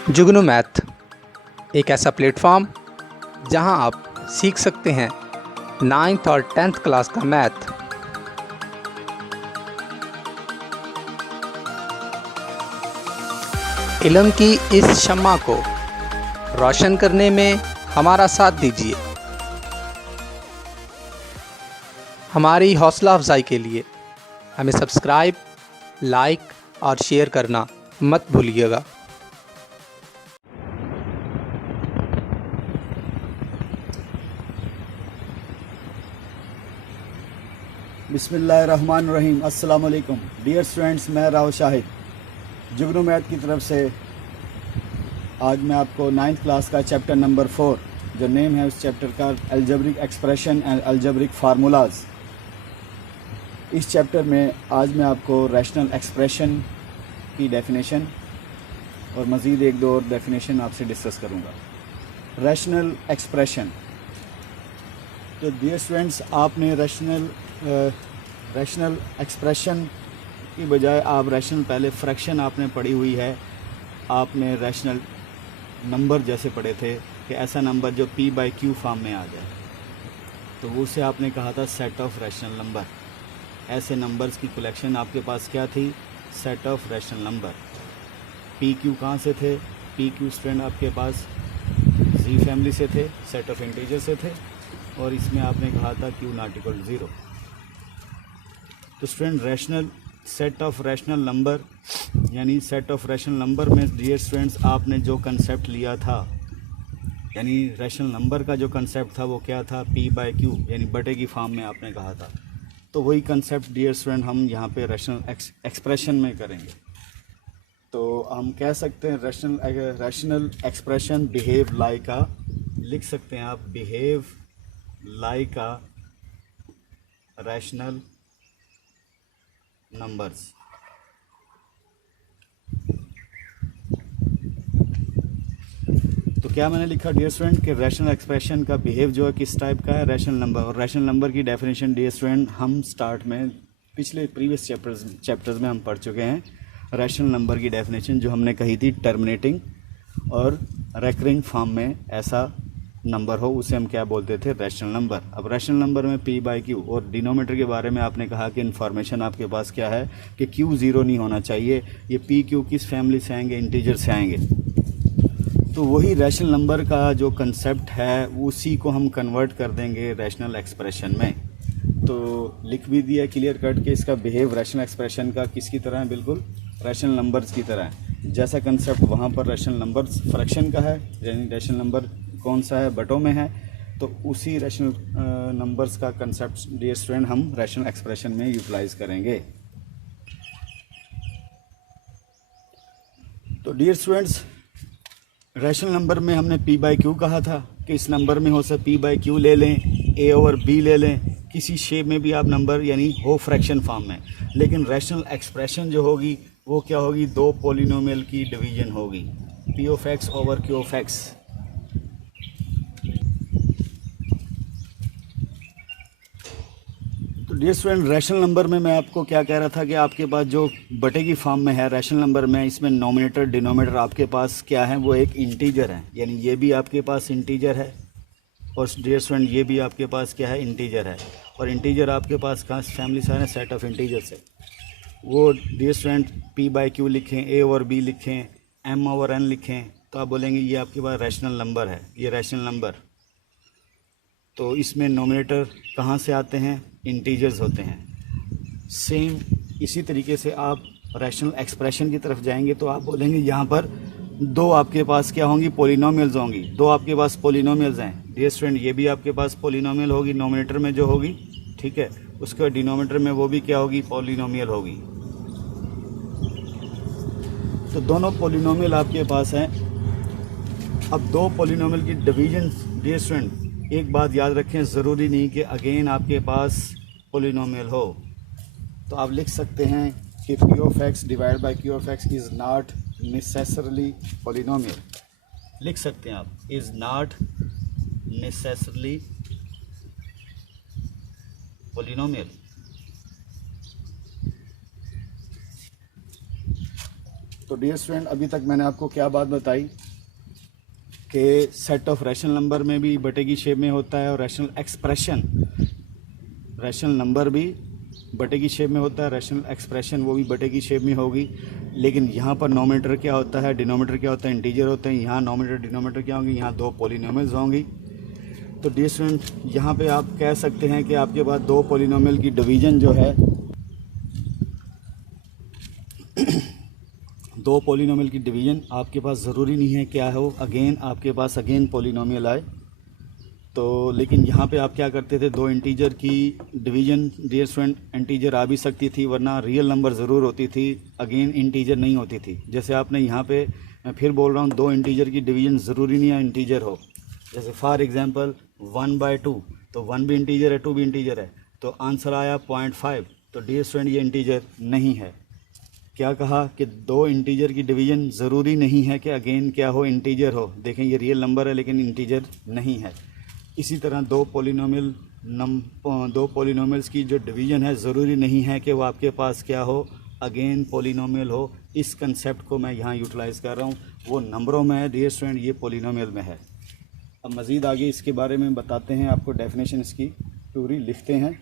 जुगनू math एक ऐसा platform जहां आप सीख सकते हैं 9th और 10th क्लास का मैथ। इल्म की इस शम्मा को रोशन करने में हमारा साथ दीजिए। हमारी हौसला अफजाई के लिए हमें सब्सक्राइब, लाइक और शेयर करना मत भूलिएगा। बिस्मिल्लाहिर्रहमानिर्रहीम। अस्सलाम वालेकुम डियर स्टूडेंट्स, मैं राव शाहिद जुगनू मैथ की तरफ से आज मैं आपको 9th क्लास का चैप्टर नंबर 4 जो नेम है उस चैप्टर का algebraic expression and algebraic formulas. इस चैप्टर में आज मैं आपको रैशनल एक्सप्रेशन की डेफिनेशन और मज़ीद एक दो और डेफिनेशन आपसे डिस्कस करूँगा। रैशनल एक्सप्रेशन, तो डियर स्टूडेंट्स आपने रैशनल एक्सप्रेशन की बजाय आप रैशनल पहले फ्रैक्शन आपने पढ़ी हुई है। आपने रैशनल नंबर जैसे पढ़े थे कि ऐसा नंबर जो p/q फॉर्म में आ जाए, तो वो उसे आपने कहा था सेट ऑफ रैशनल नंबर। ऐसे नंबर्स की कलेक्शन आपके पास क्या थी? Set of rational number. p/q कहाँ से थे? p/q स्टूडेंट आपके पास z फैमिली से थे, सेट ऑफ इंटीजर से थे, और इसमें आपने कहा था q नॉट इक्वल टू 0। तो student rational set of rational number यानी सेट ऑफ रैशनल नंबर में डियर स्टूडेंट्स आपने जो कंसेप्ट लिया था, यानी रैशनल नंबर का जो कंसेप्ट था वो क्या था? p/q यानी बटे की फॉर्म में आपने कहा था। तो वही कंसेप्ट डियर स्टूडेंट हम यहाँ पे रैशनल एक्सप्रेशन में करेंगे। तो हम कह सकते हैं रैशनल एक्सप्रेशन बिहेव लाइक आ, लिख सकते हैं आप बिहेव लाइक आ रैशनल नंबर्स। तो क्या मैंने लिखा डियर स्टूडेंट कि रैशनल एक्सप्रेशन का बिहेव जो है किस टाइप का है? Rational number. और रैशनल नंबर की डेफिनेशन डियर स्टूडेंट हम स्टार्ट में पिछले प्रीवियस चैप्टर्स में हम पढ़ चुके हैं। रैशनल नंबर की डेफिनेशन जो हमने कही थी टर्मिनेटिंग और रेकरिंग फॉर्म में ऐसा नंबर हो उसे हम क्या बोलते थे? Rational number. अब रैशनल नंबर में p/q और डिनोमिनेटर के बारे में आपने कहा कि इन्फॉर्मेशन आपके पास क्या है कि q 0 नहीं होना चाहिए। ये p/q किस फैमिली से आएंगे? इंटीजर से आएंगे। तो वही रैशनल नंबर का जो कंसेप्ट है उसी को हम कन्वर्ट कर देंगे रैशनल एक्सप्रेशन में। तो लिख भी दिया क्लियर कट कि इसका बिहेव रैशनल एक्सप्रेशन का किसकी तरह है? बिल्कुल रैशनल नंबर्स की तरह है। जैसा कंसेप्ट वहाँ पर रैशनल नंबर्स फ्रैक्शन का है, यानी रैशनल नंबर कौन सा है? बटों में है। तो उसी रैशनल नंबर्स का कंसेप्ट डियर स्टूडेंट हम रैशनल एक्सप्रेशन में यूटिलाइज करेंगे। तो डियर स्टूडेंट्स रैशनल नंबर में हमने p/q कहा था कि इस नंबर में हो सकता p/q ले लें, a/b ले लें, किसी शेप में भी आप नंबर यानी हो फ्रैक्शन फॉर्म में। लेकिन रैशनल एक्सप्रेशन जो होगी वो क्या होगी? दो पॉलिनोमियल की डिवीजन होगी, p/x/q/x। तो डियर स्टूडेंट रैशनल नंबर में मैं आपको क्या कह रहा था कि आपके पास जो बटे की फॉर्म में है रैशनल नंबर में, इसमें नोमिनेटर डिनोमिनेटर आपके पास क्या है? वो एक इंटीजर है, यानी ये भी आपके पास इंटीजर है और डियर स्टूडेंट ये भी आपके पास क्या है? इंटीजर है। और इंटीजर आपके पास कहाँ फैमिली से है? सेट ऑफ इंटीजर से। वो डियर स्टूडेंट p/q लिखें, a/b लिखें, m/n लिखें, तो आप बोलेंगे ये आपके पास रैशनल नंबर है, ये रैशनल नंबर। तो इसमें नोमिनेटर कहाँ से आते हैं? इंटीजर्स होते हैं। सेम इसी तरीके से आप रैशनल एक्सप्रेशन की तरफ जाएंगे तो आप बोलेंगे यहाँ पर दो आपके पास क्या होंगी? पॉलिनोमियल्स होंगी। दो आपके पास पॉलिनोमियल्स हैं डियर स्टूडेंट, ये भी आपके पास पॉलिनोमियल होगी नोमिनेटर में जो होगी, ठीक है। उसके बाद डिनोमिनेटर में वो भी क्या होगी? पॉलिनोमियल होगी। तो दोनों पॉलिनोमियल आपके पास हैं। अब दो पॉलिनोमियल की डिवीजन डियर स्टूडेंट एक बात याद रखें, ज़रूरी नहीं कि अगेन आपके पास पॉलिनोमियल हो। तो आप लिख सकते हैं कि p/x divide by q/x is not necessarily polynomial. लिख सकते हैं आप इज़ नॉट नेसेसरली पॉलिनोमियल। तो डियर स्टूडेंट, अभी तक मैंने आपको क्या बात बताई कि सेट ऑफ रैशनल नंबर में भी बटे की शेप में होता है और रैशनल नंबर भी बटे की शेप में होता है, रैशनल एक्सप्रेशन वो भी बटे की शेप में होगी। लेकिन यहाँ पर नोमीनेटर क्या होता है, डिनोमीनेटर क्या होता है, इंटीजर होते हैं। यहाँ नोमीनेटर डिनोमीनेटर क्या होंगे, यहाँ दो पॉलिनोमियल्स होंगी। तो डियर स्टूडेंट, यहाँ पे आप कह सकते हैं कि आपके पास दो पॉलिनोमियल की डिवीज़न जो है दो पॉलिनोमियल की डिवीज़न आपके पास ज़रूरी नहीं है क्या हो आपके पास अगेन पॉलिनोमियल आए। तो लेकिन यहाँ पे आप क्या करते थे, दो इंटीजर की डिवीज़न डियर स्टूडेंट इंटीजर आ भी सकती थी, वरना रियल नंबर ज़रूर होती थी, अगेन इंटीजर नहीं होती थी। जैसे आपने यहाँ पे, मैं फिर बोल रहा हूँ, दो इंटीजर की डिवीज़न ज़रूरी नहीं है इंटीजर हो। जैसे फॉर एग्जांपल 1/2, तो 1 भी इंटीजर है, 2 भी इंटीजर है, तो आंसर आया 0.5। तो डियर स्टूडेंट ये इंटीजर नहीं है। क्या कहा कि दो इंटीजर की डिवीज़न ज़रूरी नहीं है कि अगेन क्या हो, इंटीजर हो। देखें ये रियल नंबर है लेकिन इंटीजर नहीं है। इसी तरह दो पॉलिनोमियल्स की जो डिवीज़न है ज़रूरी नहीं है कि वो आपके पास क्या हो, अगेन पॉलिनोमियल हो। इस कंसेप्ट को मैं यहाँ यूटिलाइज़ कर रहा हूँ। वो नंबरों में है डियर स्टूडेंट, ये पॉलिनोमियल में है। अब मज़ीद आगे इसके बारे में बताते हैं, आपको डेफिनेशन इसकी पूरी लिखते हैं।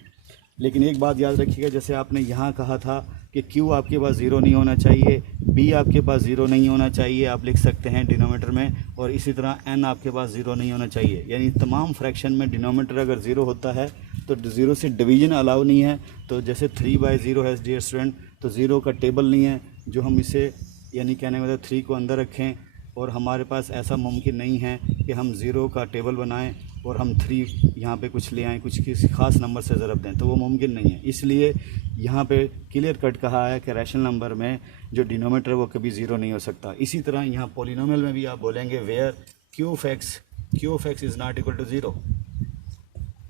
लेकिन एक बात याद रखिएगा, जैसे आपने यहाँ कहा था कि Q आपके पास ज़ीरो नहीं होना चाहिए, B आपके पास ज़ीरो नहीं होना चाहिए, आप लिख सकते हैं डिनोमीटर में, और इसी तरह N आपके पास ज़ीरो नहीं होना चाहिए। यानी तमाम फ्रैक्शन में डिनोमीटर अगर ज़ीरो होता है तो ज़ीरो से डिवीज़न अलाउ नहीं है। तो जैसे 3/0 है डियर स्टूडेंट, तो ज़ीरो का टेबल नहीं है जो हम इसे, यानी कहने मतलब 3 को अंदर रखें, और हमारे पास ऐसा मुमकिन नहीं है कि हम ज़ीरो का टेबल बनाएं और हम 3 यहाँ पे कुछ ले आएँ, कुछ किसी ख़ास नंबर से ज़रब दें, तो वो मुमकिन नहीं है। इसलिए यहाँ पे क्लियर कट कहा है कि रैशनल नंबर में जो डिनोमीटर है वो कभी ज़ीरो नहीं हो सकता। इसी तरह यहाँ पॉलिनोमियल में भी आप बोलेंगे where Q of x is not equal to zero.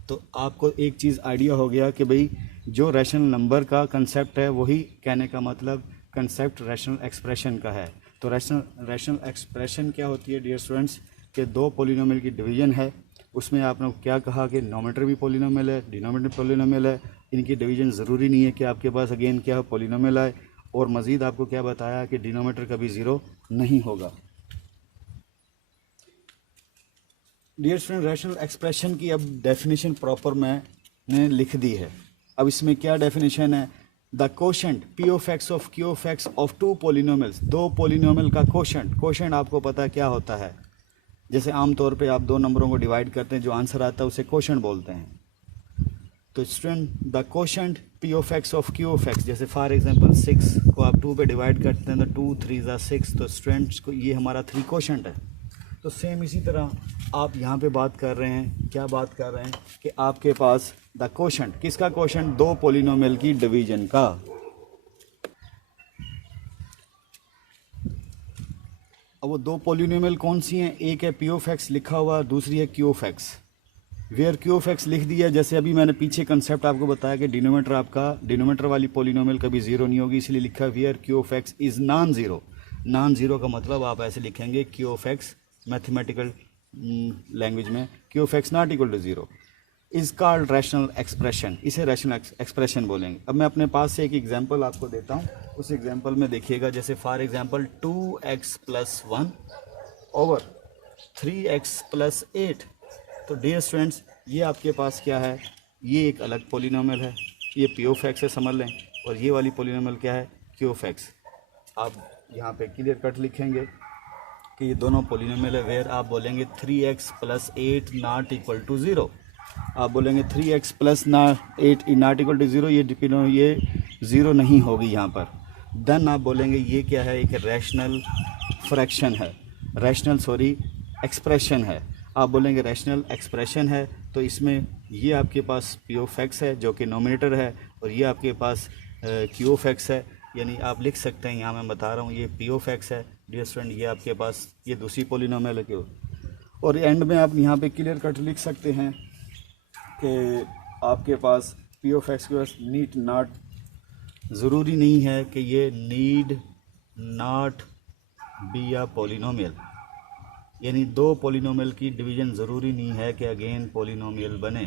तो आपको एक चीज़ आइडिया हो गया कि भाई जो रैशनल नंबर का कंसेप्ट है वही कहने का मतलब कंसेप्ट रैशनल एक्सप्रेशन का है। तो रैशनल एक्सप्रेशन क्या होती है डियर स्टूडेंट्स, कि दो पॉलिनोमियल की डिवीज़न है, उसमें आपने क्या कहा कि नोमीनेटर भी पॉलिनोमियल है, डिनोमिनेटर पॉलिनोमियल है, इनकी डिवीज़न ज़रूरी नहीं है कि आपके पास अगेन क्या हो, पॉलिनोमियल आए। और मज़ीद आपको क्या बताया कि डिनोमिनेटर कभी ज़ीरो नहीं होगा। डियर स्टूडेंट, रैशनल एक्सप्रेशन की अब डेफिनेशन प्रॉपर मैंने लिख दी है। अब इसमें क्या डेफिनेशन है, the quotient P of x of Q of x of two polynomials, दो पॉलिनोमियल का कोशेंट आपको पता है क्या होता है। जैसे आमतौर पे आप दो नंबरों को डिवाइड करते हैं, जो आंसर आता है उसे कोशेंट बोलते हैं। तो student the quotient P of x of Q of x, जैसे फॉर एग्जांपल 6 को आप 2 पे डिवाइड करते हैं तो 2 3 6, तो स्टूडेंट्स को ये हमारा 3 कोशेंट है। तो सेम इसी तरह आप यहाँ पे बात कर रहे हैं, क्या बात कर रहे हैं कि आपके पास द कोशेंट, किसका कोशेंट, दो पॉलिनोमियल की डिवीज़न का। अब वो दो पॉलिनोमियल कौन सी हैं, एक है P ऑफ x लिखा हुआ, दूसरी है Q of x। Where Q of x लिख दिया, जैसे अभी मैंने पीछे कंसेप्ट आपको बताया कि डिनोमीनेटर वाली पॉलिनोमियल कभी ज़ीरो नहीं होगी, इसलिए लिखा where Q of x is non zero का मतलब आप ऐसे लिखेंगे Q of x mathematical language में Q of x not equal to zero is called rational expression, इसे रैशनल एक्सप्रेशन बोलेंगे। अब मैं अपने पास से एक एग्जांपल आपको देता हूँ, उस एग्जांपल में देखिएगा। जैसे for example 2x + 1 over 3x + 8। तो डियर स्टूडेंट्स, ये आपके पास क्या है, ये एक अलग पॉलिनोमियल है, ये P ऑफ x है समझ लें, और ये वाली पॉलिनोमियल क्या है, Q ऑफ x। आप यहाँ पे क्लियर कट लिखेंगे कि ये दोनों पॉलिनोमियल है। वेयर आप बोलेंगे 3x + 8 not equal to zero, आप बोलेंगे 3x + 8 not equal to zero, ये ज़ीरो नहीं होगी यहाँ पर। देन आप बोलेंगे ये क्या है, एक रैशनल फ्रैक्शन है, एक्सप्रेशन है। आप बोलेंगे रैशनल एक्सप्रेशन है, तो इसमें ये आपके पास P ऑफ x है जो कि नोमिनेटर है, और ये आपके पास Q ऑफ x है। यानी आप लिख सकते हैं, यहाँ मैं बता रहा हूँ, ये P ऑफ x है डियर स्टूडेंट, ये आपके पास ये दूसरी पॉलिनोमियल है। और एंड में आप यहाँ पे क्लियर कट लिख सकते हैं कि आपके पास P ऑफ x के पास नीड नॉट, ज़रूरी नहीं है कि ये need not be a polynomial, यानी दो पॉलिनोमियल की डिवीज़न ज़रूरी नहीं है कि अगेन पॉलिनोमियल बने।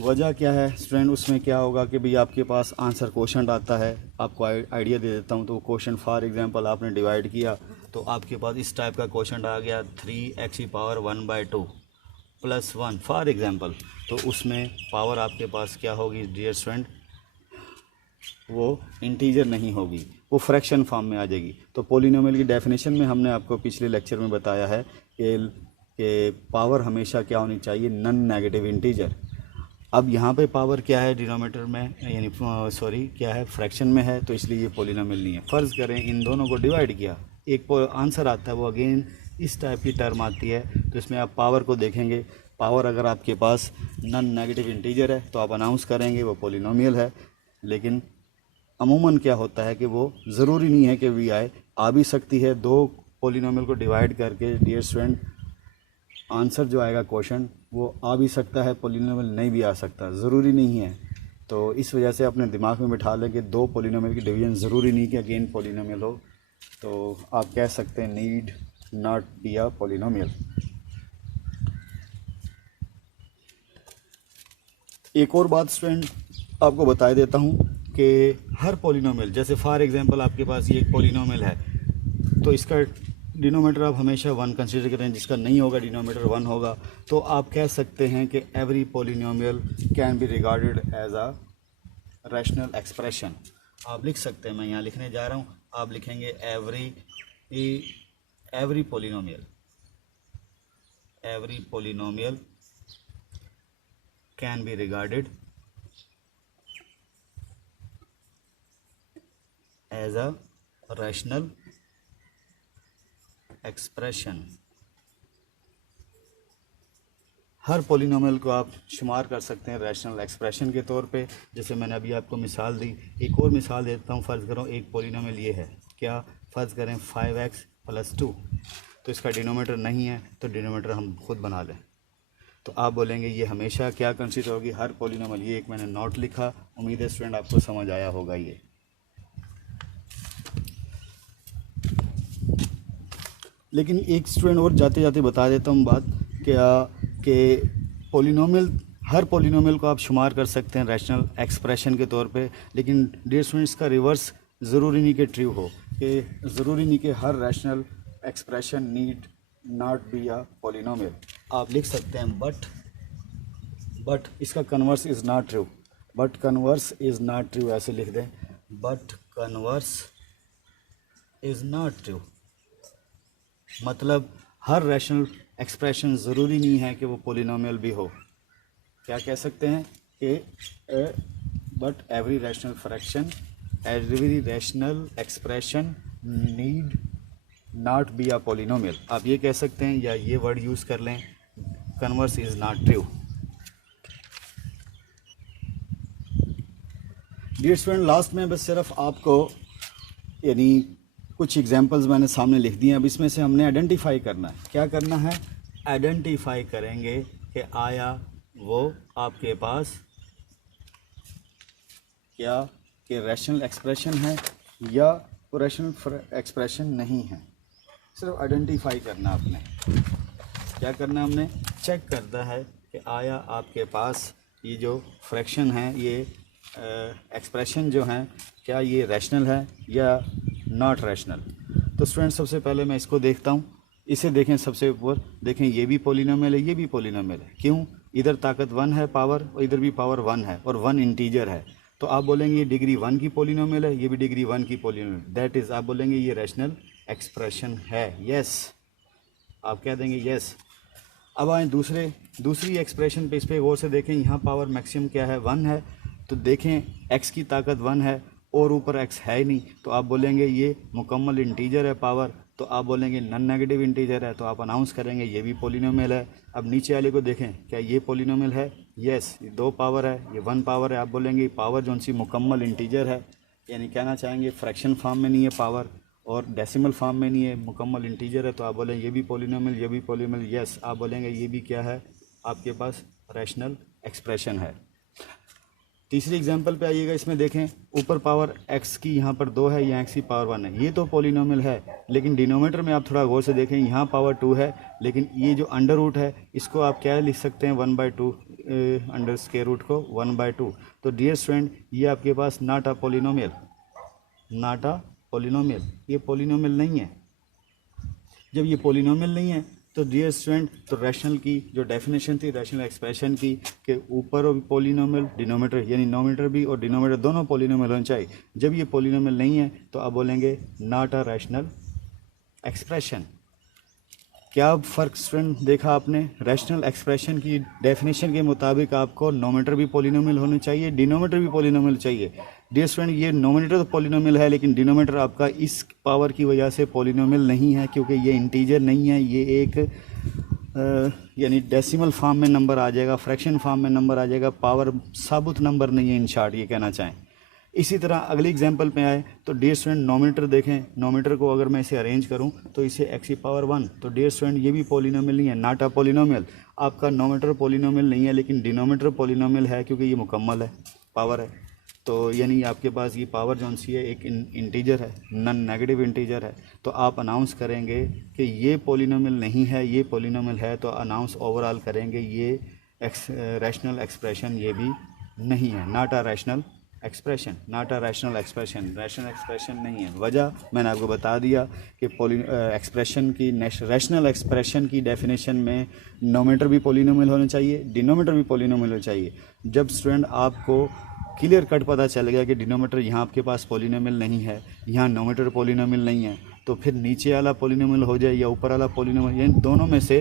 वजह क्या है स्टूडेंट, उसमें क्या होगा कि भाई आपके पास आंसर क्वेश्चन आता है, आपको आइडिया दे देता हूँ। तो क्वेश्चन फॉर एग्जांपल आपने डिवाइड किया तो आपके पास इस टाइप का क्वेश्चन आ गया 3x⁻1/2 + 1 फॉर एग्जांपल। तो उसमें पावर आपके पास क्या होगी डियर स्टूडेंट, वो इंटीजर नहीं होगी, वो फ्रैक्शन फॉर्म में आ जाएगी। तो पॉलिनोमियल की डेफिनेशन में हमने आपको पिछले लेक्चर में बताया है कि पावर हमेशा क्या होनी चाहिए, नॉन नेगेटिव इंटीजर। अब यहाँ पे पावर क्या है डिनोमिनेटर में, यानी सॉरी क्या है फ्रैक्शन में है, तो इसलिए ये पॉलिनोमियल नहीं है। फ़र्ज़ करें इन दोनों को डिवाइड किया, एक आंसर आता है वो अगेन इस टाइप की टर्म आती है। तो इसमें आप पावर को देखेंगे, पावर अगर आपके पास नॉन नेगेटिव इंटीजर है तो आप अनाउंस करेंगे वो पॉलिनोमियल है। लेकिन अमूमन क्या होता है कि वो ज़रूरी नहीं है कि वी आए, आ भी सकती है। दो पॉलिनोमियल को डिवाइड करके डियर स्टूडेंट आंसर जो आएगा क्वेश्चन वो आ भी सकता है, पॉलिनोमियल नहीं भी आ सकता, ज़रूरी नहीं है। तो इस वजह से अपने दिमाग में बिठा लें कि दो पॉलिनोमियल की डिवीजन ज़रूरी नहीं कि अगेन पॉलिनोमियल हो। तो आप कह सकते हैं need not be a polynomial. एक और बात स्टूडेंट आपको बता देता हूँ कि हर पॉलिनोमियल, जैसे फॉर एग्जांपल आपके पास ये एक पॉलिनोमियल है तो इसका डिनोमीटर आप हमेशा 1 कंसीडर करें, जिसका नहीं होगा डिनोमीटर 1 होगा। तो आप कह सकते हैं कि every polynomial can be regarded as a rational expression. आप लिख सकते हैं, मैं यहाँ लिखने जा रहा हूँ, आप लिखेंगे every polynomial can be regarded as a rational expression. हर पॉलिनोमियल को आप शुमार कर सकते हैं रैशनल एक्सप्रेशन के तौर पे। जैसे मैंने अभी आपको मिसाल दी, एक और मिसाल देता हूँ। फ़र्ज़ करो एक पॉलिनोमियल ये है, क्या फ़र्ज़ करें 5x + 2, तो इसका डिनोमीटर नहीं है तो डिनोमीटर हम खुद बना लें। तो आप बोलेंगे ये हमेशा क्या कंसीडर होगी, हर पॉलिनोमियल। ये एक मैंने नोट लिखा, उम्मीद है स्टूडेंट आपको समझ आया होगा ये। लेकिन एक स्टूडेंट और जाते जाते बता देता हूँ बात क्या कि पॉलिनोमियल, हर पॉलिनोमियल को आप शुमार कर सकते हैं रैशनल एक्सप्रेशन के तौर पे। लेकिन डियर स्टूडेंट्स का रिवर्स ज़रूरी नहीं कि ट्रू हो, कि ज़रूरी नहीं कि हर rational expression need not be a polynomial. आप लिख सकते हैं बट इसका converse is not true, but converse is not true, ऐसे लिख दें, but converse is not true. मतलब हर रैशनल एक्सप्रेशन ज़रूरी नहीं है कि वो पॉलिनोमियल भी हो। क्या कह सकते हैं कि but every rational expression need not be a polynomial. आप ये कह सकते हैं या ये वर्ड यूज़ कर लें, converse is not true. Dear student last में बस सिर्फ आपको यानी कुछ एग्जांपल्स मैंने सामने लिख दिए। अब इसमें से हमने आइडेंटिफाई करना है। क्या करना है, आइडेंटिफाई करेंगे कि आया वो आपके पास क्या कि रैशनल एक्सप्रेशन है या वो रैशनल एक्सप्रेशन नहीं है। सिर्फ आइडेंटिफाई करना आपने। क्या करना हमने, चेक करना है कि आया आपके पास ये जो फ्रैक्शन है, ये एक्सप्रेशन जो हैं, क्या ये रैशनल है या नॉट रैशनल। तो स्टूडेंट सबसे पहले मैं इसको देखता हूँ, इसे देखें सबसे ऊपर, देखें ये भी पॉलिनोमियल है, ये भी पॉलिनोमियल है। क्यों, इधर ताकत 1 है पावर और इधर भी पावर 1 है और 1 इंटीजर है। तो आप बोलेंगे ये डिग्री 1 की पॉलिनोमियल है, ये भी डिग्री 1 की पॉलिनोमियल, दैट इज़ आप बोलेंगे ये रैशनल एक्सप्रेशन है। यस, आप कह देंगे यस। अब आए दूसरी एक्सप्रेशन पे, इस पर गौर से देखें। यहाँ पावर मैक्सिमम क्या है, 1 है। तो देखें x की ताकत 1 है और ऊपर x है ही नहीं, तो आप बोलेंगे ये मुकम्मल इंटीजर है पावर। तो आप बोलेंगे नॉन नेगेटिव इंटीजर है, तो आप अनाउंस करेंगे ये भी पॉलिनोमियल है। अब नीचे वाले को देखें, क्या ये पॉलिनोमियल है, यस, ये 2 पावर है, ये 1 पावर है। आप बोलेंगे पावर जो सी मुकम्मल इंटीजर है, यानी कहना चाहेंगे फ्रैक्शन फॉर्म में नहीं है पावर और डेसिमल फॉर्म में नहीं है, मुकम्मल इंटीजर है। तो आप बोलेंगे ये भी पॉलिनोमियल, ये भी पॉलिनोमियल, यस। आप बोलेंगे ये भी क्या है, आपके पास रैशनल एक्सप्रेशन है। तीसरी एग्जांपल पे आइएगा, इसमें देखें ऊपर पावर x की यहाँ पर 2 है, यहाँ x की पावर 1 है। ये तो पॉलिनोमियल है, लेकिन डिनोमिनेटर में आप थोड़ा गौर से देखें, यहाँ पावर 2 है, लेकिन ये जो अंडर रूट है इसको आप क्या लिख सकते हैं 1/2 अंडर स्क्वायर रूट को 1/2। तो डियर स्टूडेंट ये आपके पास not a polynomial, not a polynomial, ये पॉलिनोमियल नहीं है। जब ये पॉलिनोमियल नहीं है तो डियर स्टूडेंट तो रैशनल की जो डेफिनेशन थी रैशनल एक्सप्रेशन की कि ऊपर भी पॉलिनोमियल डिनोमिनेटर यानी नोमिनेटर भी और डिनोमिनेटर दोनों पॉलिनोमियल होने चाहिए। जब ये पॉलिनोमियल नहीं है तो आप बोलेंगे नॉट अ रैशनल एक्सप्रेशन। क्या फ़र्क स्टूडेंट देखा आपने? रैशनल एक्सप्रेशन की डेफिनेशन के मुताबिक आपको नोमिनेटर भी पॉलिनोमियल होने चाहिए, डिनोमिनेटर भी पॉलिनोमियल चाहिए। डियर स्टूडेंट ये नोमिनेटर तो पॉलिनोमियल है, लेकिन डिनोमिनेटर आपका इस पावर की वजह से पॉलिनोमियल नहीं है, क्योंकि ये इंटीजर नहीं है, ये एक यानी डेसिमल फॉर्म में नंबर आ जाएगा, फ्रैक्शन फॉर्म में नंबर आ जाएगा, पावर साबुत नंबर नहीं है, इन शॉर्ट ये कहना चाहें। इसी तरह अगली एग्जांपल पे आए तो डियर स्टूडेंट नोमिनेटर देखें, नोमिनेटर को अगर मैं इसे अरेंज करूं तो इसे x की पावर 1, तो डियर स्टूडेंट ये भी पॉलिनोमियल नहीं है, नॉट अ पॉलिनोमियल। आपका नोमिनेटर पॉलिनोमियल नहीं है, लेकिन डिनोमिनेटर पॉलिनोमियल है, क्योंकि ये मुकम्मल है, पावर है। तो यानी आपके पास ये पावर जौन सी है एक इंटीजर है, नॉन नेगेटिव इंटीजर है। तो आप अनाउंस करेंगे कि ये पॉलिनोमियल नहीं है, ये पॉलिनोमियल है, तो अनाउंस ओवरऑल करेंगे ये रैशनल एक्सप्रेशन ये भी नहीं है, not a rational expression, not a rational expression, rational expression नहीं है। वजह मैंने आपको बता दिया कि एक्सप्रेशन की रैशनल एक्सप्रेशन की डेफिनेशन में नोमिनेटर भी पॉलिनोमियल होना चाहिए, डिनोमिनेटर भी पॉलिनोमियल होना चाहिए। जब स्टूडेंट आपको क्लियर कट पता चल गया कि डिनोमिनेटर यहाँ आपके पास पॉलिनोमियल नहीं है, यहाँ नोमिनेटर पॉलिनोमियल नहीं है, तो फिर नीचे वाला पॉलिनोमियल हो जाए या ऊपर वाला पॉलिनोमियल, यानी दोनों में से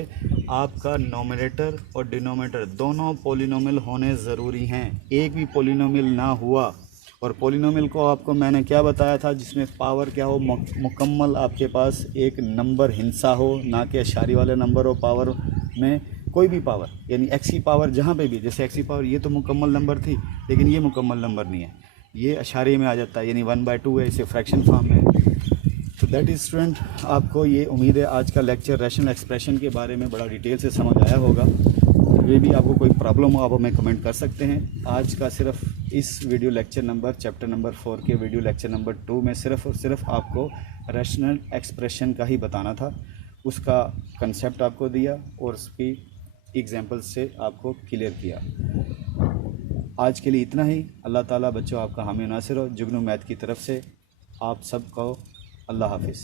आपका नोमिनेटर और डिनोमिनेटर दोनों पॉलिनोमियल होने ज़रूरी हैं। एक भी पॉलिनोमियल ना हुआ, और पॉलिनोमियल को आपको मैंने क्या बताया था, जिसमें पावर क्या हो, मुकम्मल आपके पास एक नंबर हिंसा हो, ना कि अशारी वाले नंबर हो। पावर में कोई भी पावर यानी x की पावर जहाँ पे भी, जैसे x की पावर ये तो मुकम्मल नंबर थी, लेकिन ये मुकम्मल नंबर नहीं है, ये अशारी में आ जाता है, यानी 1/2 है, इसे फ्रैक्शन फॉर्म में। तो दैट इज़ स्टूडेंट आपको ये उम्मीद है आज का लेक्चर रैशनल एक्सप्रेशन के बारे में बड़ा डिटेल से समझ आया होगा। ये भी आपको कोई प्रॉब्लम हो आप हमें कमेंट कर सकते हैं। आज का सिर्फ इस video lecture number chapter number 4 के वीडियो लेक्चर नंबर 2 में सिर्फ और सिर्फ आपको रैशनल एक्सप्रेशन का ही बताना था, उसका कंसेप्ट आपको दिया और उसकी एग्जांपल से आपको क्लियर किया। आज के लिए इतना ही। अल्लाह ताला बच्चों आपका हामी नासिर हो। जुगनू मैथ की तरफ से आप सबको अल्लाह हाफिज़।